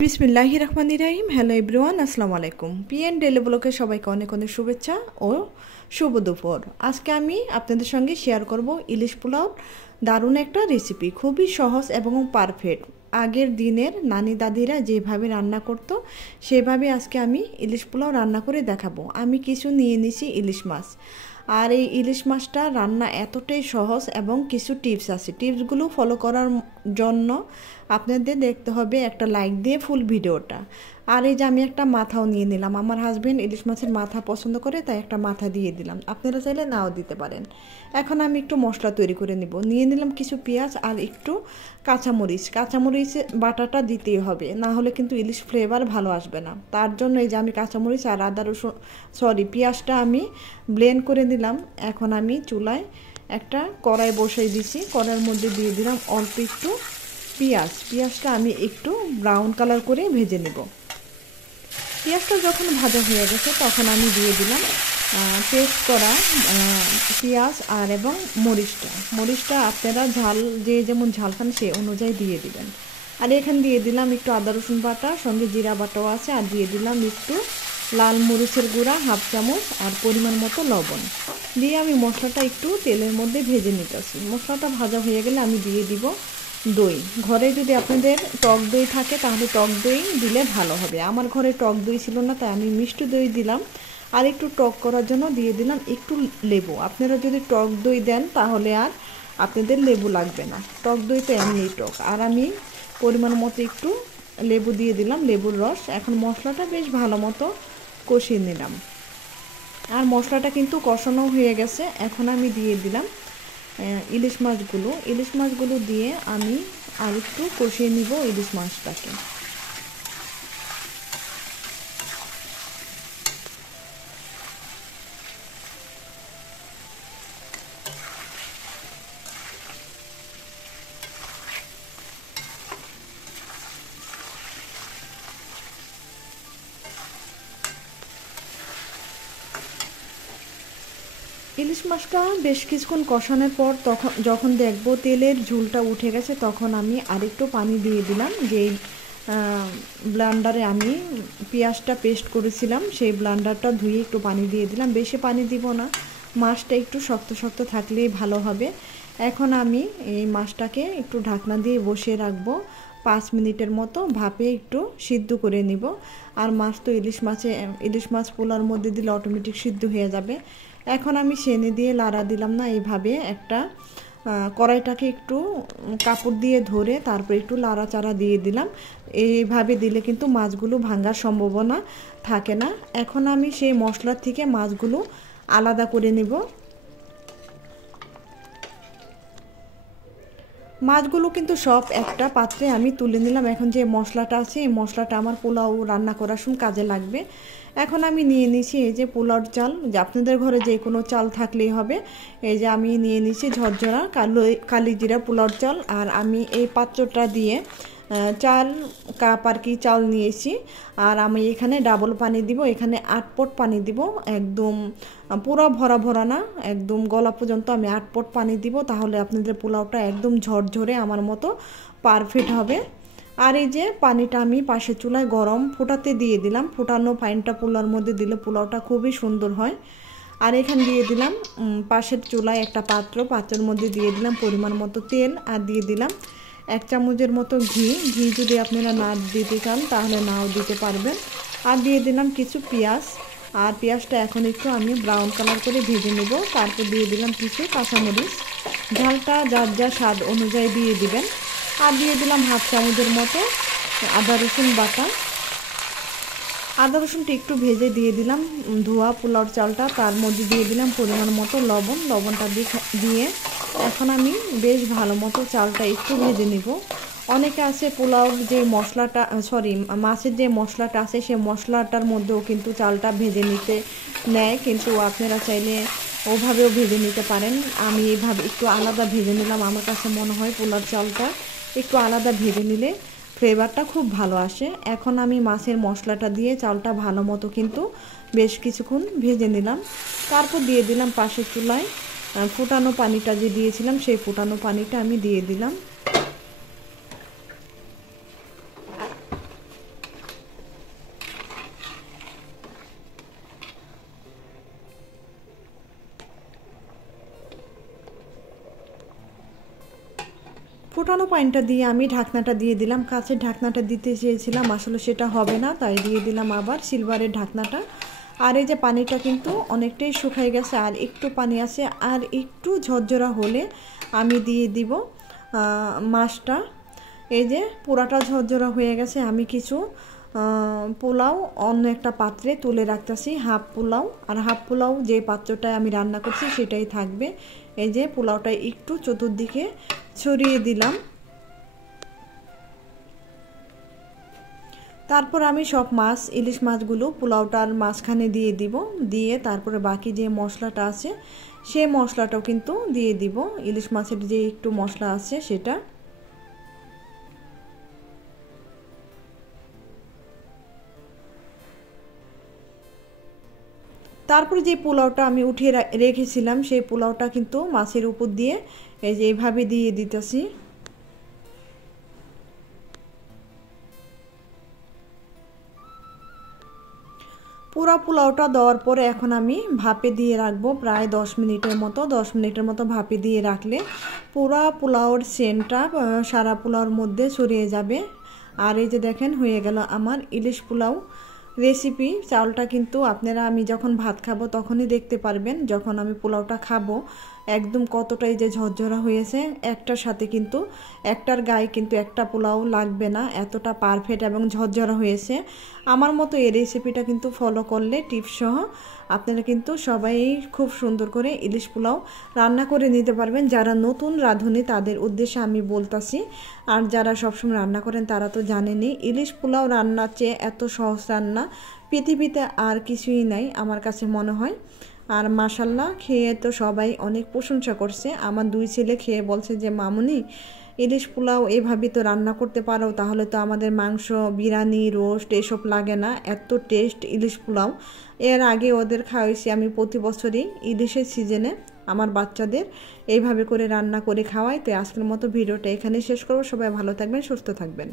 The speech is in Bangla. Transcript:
বিসমিল্লাহির রহমানির রহিম। হ্যালো এভরিওয়ান, আসসালামু আলাইকুম। পিএন ডেলি ব্লগে সবাইকে অনেক অনেক শুভেচ্ছা ও শুভ দুপুর। আজকে আমি আপনাদের সঙ্গে শেয়ার করব ইলিশ পোলাও। দারুণ একটা রেসিপি, খুবই সহজ এবং পারফেক্ট। আগের দিনের নানি দাদিরা যেভাবে রান্না করতো সেভাবে আজকে আমি ইলিশ পোলাও রান্না করে দেখাবো। আমি কিছু নিয়ে নিছি ইলিশ মাছ, আর এই ইলিশ মাছটা রান্না এতটাই সহজ এবং কিছু টিপস আছে। টিপসগুলো ফলো করার জন্য আপনাদের দেখতে হবে একটা লাইক দিয়ে ফুল ভিডিওটা। আর এই যে আমি একটা মাথাও নিয়ে নিলাম, আমার হাজবেন্ড ইলিশ মাছের মাথা পছন্দ করে তাই একটা মাথা দিয়ে দিলাম, আপনারা চাইলে নাও দিতে পারেন। এখন আমি একটু মশলা তৈরি করে নিয়ে নিলাম কিছু পেঁয়াজ আর একটু কাঁচামরিচ বাটাটা দিতেই হবে, না হলে কিন্তু ইলিশ ফ্লেভার ভালো আসবে না। তার জন্য এই যে আমি কাঁচামরিচ আর আদা রসুন পেঁয়াজটা আমি ব্লেন্ড করে দিলাম। এখন আমি চুলায় একটা কড়াই বসাই দিছি, কড়াইয়ের মধ্যে দিয়ে দিলাম অল্প একটু পেঁয়াজটা আমি একটু ব্রাউন কালার করে ভেজে নেব। পেঁয়াজটা যখন ভাজা হয়ে গেছে তখন আমি দিয়ে দিলাম পেস্ট করা পেঁয়াজ আর এবং মরিচটা আপনারা ঝাল যে যেমন ঝাল খান সেই অনুযায়ী দিয়ে দিবেন। আর এখানে দিয়ে দিলাম একটু আদা রসুন বাটা, সঙ্গে জিরা বাটাও আছে, আর দিয়ে দিলাম একটু লাল মরিচের গুঁড়া হাফ চামচ আর পরিমাণ মতো লবণ দিয়ে আমি মশলাটা একটু তেলের মধ্যে ভেজে নিতেছি। মশলাটা ভাজা হয়ে গেলে আমি দিয়ে দিব দই। ঘরে যদি আপনাদের টক দই থাকে তাহলে টক দই দিলে ভালো হবে। আমার ঘরে টক দই ছিল না তাই আমি মিষ্টি দই দিলাম, আর একটু টক করার জন্য দিয়ে দিলাম একটু লেবু। আপনারা যদি টক দই দেন তাহলে আর আপনাদের লেবু লাগবে না, টক দই তো এমনি টক। আর আমি পরিমাণ মতো একটু লেবু দিয়ে দিলাম, লেবুর রস। এখন মশলাটা বেশ ভালো মতো কষিয়ে নিলাম, আর মশলাটা কিন্তু কষানো হয়ে গেছে। এখন আমি দিয়ে দিলাম ইলিশ মাছগুলো দিয়ে আমি আর একটু কষিয়ে নিব ইলিশ মাছটাকে। ইলিশ মাছটা বেশ কিছুক্ষণ কষানোর পর যখন দেখবো তেলের ঝোলটা উঠে গেছে তখন আমি আরেকটু পানি দিয়ে দিলাম। যেই ব্লেন্ডারে আমি পেঁয়াজটা পেস্ট করেছিলাম সেই ব্লেন্ডারটা ধুয়ে একটু পানি দিয়ে দিলাম, বেশি পানি দিব না, মাছটা একটু শক্ত শক্ত থাকলেই ভালো হবে। এখন আমি এই মাছটাকে একটু ঢাকনা দিয়ে বসিয়ে রাখবো 5 মিনিটের মতো, ভাপে একটু সিদ্ধ করে নিব। আর মাছ তো ইলিশ মাছ পোলার মধ্যে দিলে অটোমেটিক সিদ্ধ হয়ে যাবে। এখন আমি সেনে দিয়ে লাড়া দিলাম না, এইভাবে একটা কড়াইটাকে একটু কাপড় দিয়ে ধরে তারপর একটু লাড়াচাড়া দিয়ে দিলাম। এইভাবে দিলে কিন্তু মাছগুলো ভাঙার সম্ভাবনা থাকে না। এখন আমি সেই মশলার থেকে মাছগুলো আলাদা করে নেব। মাছগুলো কিন্তু সব একটা পাত্রে আমি তুলে নিলাম। এখন যে মশলাটা আছে এই মশলাটা আমার পোলাও রান্না করার সময় কাজে লাগবে। এখন আমি নিয়ে নিয়েছি এই যে পোলাওর চাল, যে আপনাদের ঘরে যে কোনো চাল থাকলেই হবে। এই যে আমি নিয়ে নিয়েছি ঝরঝরা কালিজিরা পোলাওর চাল, আর আমি এই পাত্রটা দিয়ে 4 কাপ আর কি চাল নিয়েছি। আর আমি এখানে ডাবল পানি দিব, এখানে 8 পট পানি দিব, একদম পুরো ভরা না, একদম গলা পর্যন্ত আমি 8 পট পানি দিব, তাহলে আপনাদের পোলাওটা একদম ঝরঝরে আমার মতো পারফেক্ট হবে। আর এই যে পানিটা আমি পাশে চুলায় গরম ফোটাতে দিয়ে দিলাম, ফোটানো পানিটা পোলাওর মধ্যে দিলে পোলাওটা খুবই সুন্দর হয়। আর এখানে দিয়ে দিলাম পাশের চুলায় একটা পাত্রের মধ্যে দিয়ে দিলাম পরিমাণ মতো তেল, আর দিয়ে দিলাম 1 চামচের মতো ঘি যদি আপনারা না দিতে চান তাহলে নাও দিতে পারবেন। আর দিয়ে দিলাম কিছু পেঁয়াজ, আর পেঁয়াজটা এখন একটু আমি ব্রাউন কালার করে ভেজে নেব। তারপর দিয়ে দিলাম কিছু কাঁচামরিচ, ঝালটা যার যা স্বাদ অনুযায়ী দিয়ে দিবেন। আর দিয়ে দিলাম হাফ চামচের মতো আদা রসুন বাটা। আদা রসুনটা একটু ভেজে দিয়ে দিলাম ধোয়া পোলাওর চালটা, তার মধ্যে দিয়ে দিলাম পরিমাণ মতো লবণটা দিয়ে এখন আমি বেশ ভালো মতো চালটা একটু ভেজে নিব। অনেকে আছে পোলাওর যে মশলাটা মাছের যে মশলাটা আছে সেই মশলাটার মধ্যেও কিন্তু চালটা ভেজে নিতে নেয়, কিন্তু আপনারা চাইলে ওভাবেও ভেজে নিতে পারেন। আমি এইভাবে একটু আলাদা ভেজে নিলাম, আমার কাছে মনে হয় পোলাওর চালটা একটু আলাদা ভেজে নিলে ফ্লেভারটা খুব ভালো আসে। এখন আমি মাছের মশলাটা দিয়ে চালটা ভালো মতো কিন্তু বেশ কিছুক্ষণ ভেজে নিলাম। তারপর দিয়ে দিলাম পাশের চুলায় ফোটানো পানিটা যে দিয়েছিলাম সেই ফোটানো পানিটা আমি দিয়ে দিলাম। ফুটানো পানিটা দিয়ে আমি ঢাকনাটা দিয়ে দিলাম। কাঁচের ঢাকনাটা দিতে চেয়েছিলাম, আসলে সেটা হবে না, তাই দিয়ে দিলাম আবার সিলভারের ঢাকনাটা। আর এই যে পানিটা কিন্তু অনেকটাই শুকিয়ে গেছে, আর একটু পানি আছে, আর একটু ঝরঝরা হলে আমি দিয়ে দিব মাছটা। এই যে পুরাটা ঝরঝরা হয়ে গেছে। আমি কিছু পোলাও অন্য একটা পাত্রে তুলে রাখতেছি, হাফ পোলাও। আর হাফ পোলাও যে পাত্রটায় আমি রান্না করছি সেটাই থাকবে। এই যে পোলাওটা একটু চতুর্দিকে ছড়িয়ে দিলাম। তারপর আমি সব মাছ, ইলিশ মাছগুলো পোলাওটার মাঝখানে দিয়ে দিব, দিয়ে তারপরে বাকি যে মশলাটা আছে সেই মশলাটাও কিন্তু দিয়ে দিব, ইলিশ মাছের যে একটু মশলা আছে সেটা। তারপরে যে পোলাওটা আমি উঠিয়ে রেখেছিলাম সেই পোলাওটা কিন্তু মাছের উপর দিয়ে এই যে এইভাবে দিয়ে দিতেছি। পুরো পোলাওটা দেওয়ার পরে এখন আমি ভাপে দিয়ে রাখবো প্রায় 10 মিনিটের মতো। 10 মিনিটের মতো ভাপে দিয়ে রাখলে পুরো পোলাওর সেন্টটা সারা পোলাওর মধ্যে ছড়িয়ে যাবে। আর এই যে দেখেন হয়ে গেল আমার ইলিশ পোলাও রেসিপি। চাউলটা কিন্তু আপনারা আমি যখন ভাত খাবো তখনই দেখতে পারবেন, যখন আমি পোলাওটা খাবো একদম কতটাই যে ঝরঝরা হয়েছে। একটার সাথে কিন্তু একটার গায়ে কিন্তু একটা পোলাও লাগবে না, এতটা পারফেক্ট এবং ঝরঝরা হয়েছে। আমার মতো এই রেসিপিটা কিন্তু ফলো করলে টিপস সহ আপনারা কিন্তু সবাই খুব সুন্দর করে ইলিশ পোলাও রান্না করে নিতে পারবেন। যারা নতুন রাঁধুনি তাদের উদ্দেশ্যে আমি বলতাছি, আর যারা সবসময় রান্না করেন তারা তো জানেনই ইলিশ পোলাও রান্নার চেয়ে এত সহজ রান্না পৃথিবীতে আর কিছুই নাই আমার কাছে মনে হয়। আর মাশাল্লাহ খেয়ে তো সবাই অনেক প্রশংসা করছে। আমার 2 ছেলে খেয়ে বলছে যে মামুনি ইলিশ পোলাও এভাবে তো রান্না করতে পারো, তাহলে তো আমাদের মাংস, বিরিয়ানি, রোস্ট এসব লাগে না, এত টেস্ট ইলিশ পোলাও। এর আগে ওদের খাওয়াইছি আমি প্রতি বছরই ইলিশের সিজনে আমার বাচ্চাদের এইভাবে করে রান্না করে খাওয়াই। তো আজকের মতো ভিডিওটা এখানেই শেষ করবো। সবাই ভালো থাকবেন, সুস্থ থাকবেন।